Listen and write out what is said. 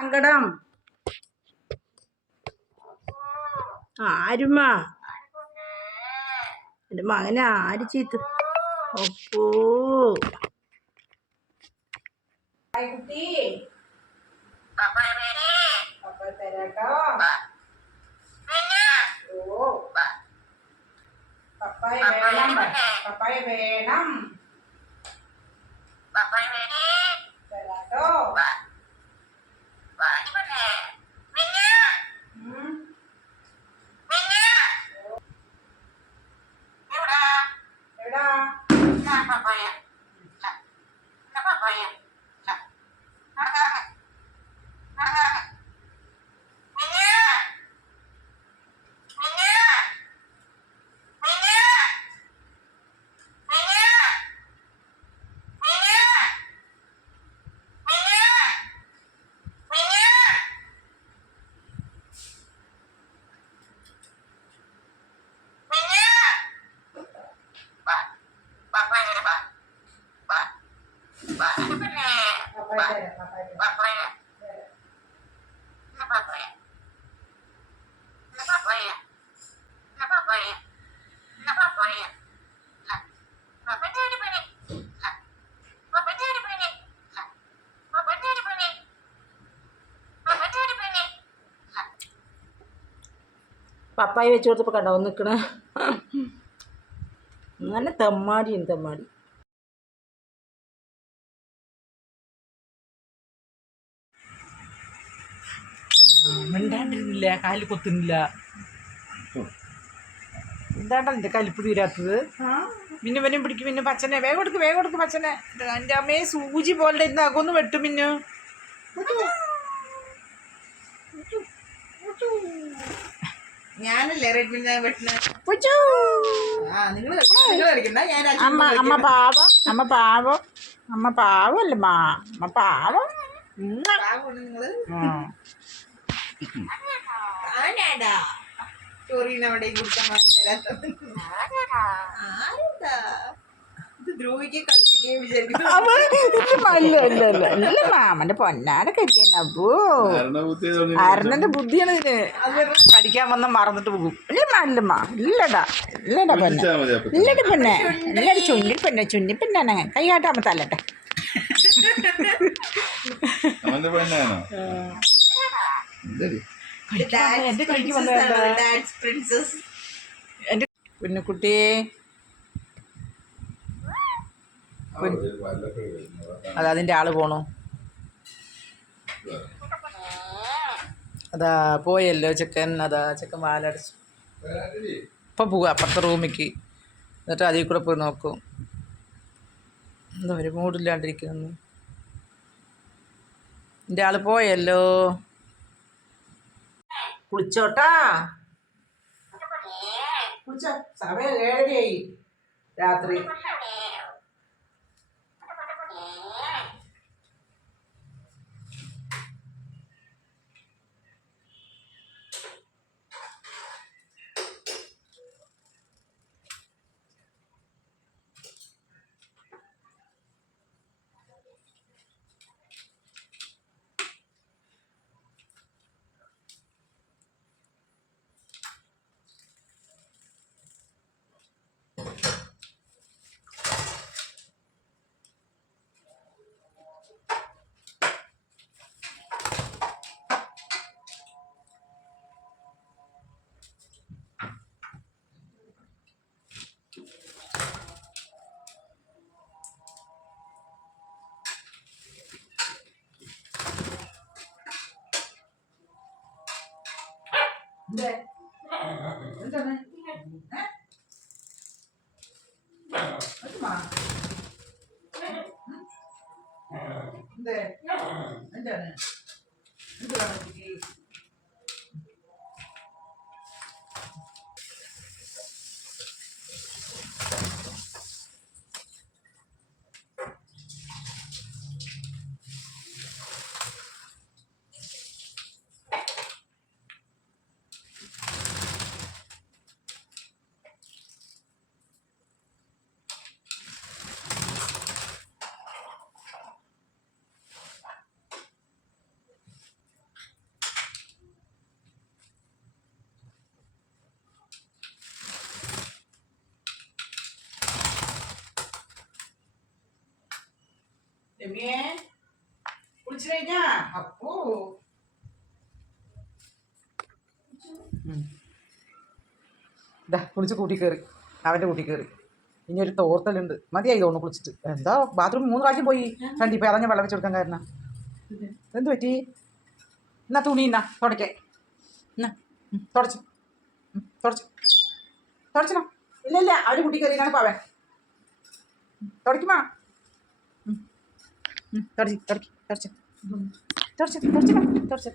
സങ്കടം. ആരുമ്മ? എന്റെ മകനെ ആര് ചീത്ത? ഓ. പപ്പായ വേണം. പപ്പായ വേണം. പപ്പായ വെച്ചു കൊടുത്തപ്പോൾ കണ്ടോ നിൽക്കണ നല്ല തെമ്മാടിയും തെമ്മാടി. മിണ്ടാണ്ടിരുന്നില്ല കാലിൽ കൊത്തുന്നില്ല. എന്താണ്ടാ നിന്റെ കലിപ്പ് തീരാത്തത്? പിന്നെ വനും പിടിക്കും പിന്നെ പച്ചനെ. വേഗം കൊടുക്ക് വേഗം കൊടുക്ക് പച്ചനെ. എന്റെ അമ്മയെ സൂചി പോലെ ഇന്ന് അകൊന്ന് വെട്ടും പിന്നെ ഞാനല്ലേ റെഡ്മിന് വെട്ടുന്ന? പുച്ചു. ആ നിങ്ങൾ നിങ്ങൾ ഞാൻ അമ്മ അമ്മ പാവം അമ്മ പാവം അമ്മ പാവല്ലമ്മ അമ്മ പാവം. ഉമ്മ. ഇല്ല ഇല്ല ഇല്ല ഇല്ല ഇല്ല മാമന്റെ പൊന്നാടെ അരണന്റെ ബുദ്ധിയാണ് ഇതിന് പഠിക്കാൻ വന്ന മറന്നിട്ട് പോകും. ഇല്ലമ്മ ഇല്ലമ്മ ഇല്ലടാ. ഇല്ലടാ പൊന്നെ. ഇല്ലടി പൊന്നെ. ഇല്ലടി ചുന്നി പൊന്നെ ചുന്നി പെണ്ണാണ് കൈ കാട്ടാമ തല്ലട്ടെ. അവന്റെ പെണ്ണാണോ എന്തടി എന്റെ പ്രിൻസസ് എന്റെ കുഞ്ഞുകുട്ടിയെ അത് അതിന്റെ ആൾ പോണു. അതാ പോയല്ലോ ചെക്കൻ അതാ ചെക്കൻ വാലടച്ചു. ഇപ്പം പോവുക അപ്പുറത്തെ റൂമിക്ക്. എന്നിട്ട് അതിൽ കൂടെ പോയി നോക്കൂ. എന്താ ഒരു മൂടില്ലാണ്ടിരിക്കുന്നു എന്റെ ആൾ പോയല്ലോ. കുളിച്ചോട്ടാ? കുളിച്ച. സമയം ഏഴരയായി രാത്രി. 对，我讲你，哎，我的妈！രമ്യേ കുളിച്ചു കഴിഞ്ഞാ അപ്പോ. കുളിച്ച് കൂട്ടി കയറി അവന്റെ കൂട്ടി കയറി ഇനി ഒരു തോർത്തലുണ്ട്. മതിയായി തോന്നുന്നു കുളിച്ചിട്ട്. എന്താ ബാത്റൂം മൂന്ന് പ്രാവശ്യം പോയി. കണ്ടി ഇപ്പം ഇറങ്ങി വെള്ളം വെച്ച് കൊടുക്കാൻ കാരണം. എന്ത് പറ്റി? എന്നാ തുണി എന്നാ തുടക്കേ എന്നാ തുടച്ചു. തുടച്ചു. തുടച്ചണോ? ഇല്ല ഇല്ല അവന്റെ കുട്ടി കയറിയാണ് പാവൻ തുടക്കുമാ തുടച്ചി തുടക്കി തുടച്ച് തുടച്ച് തുടച്ച് തുടച്ച്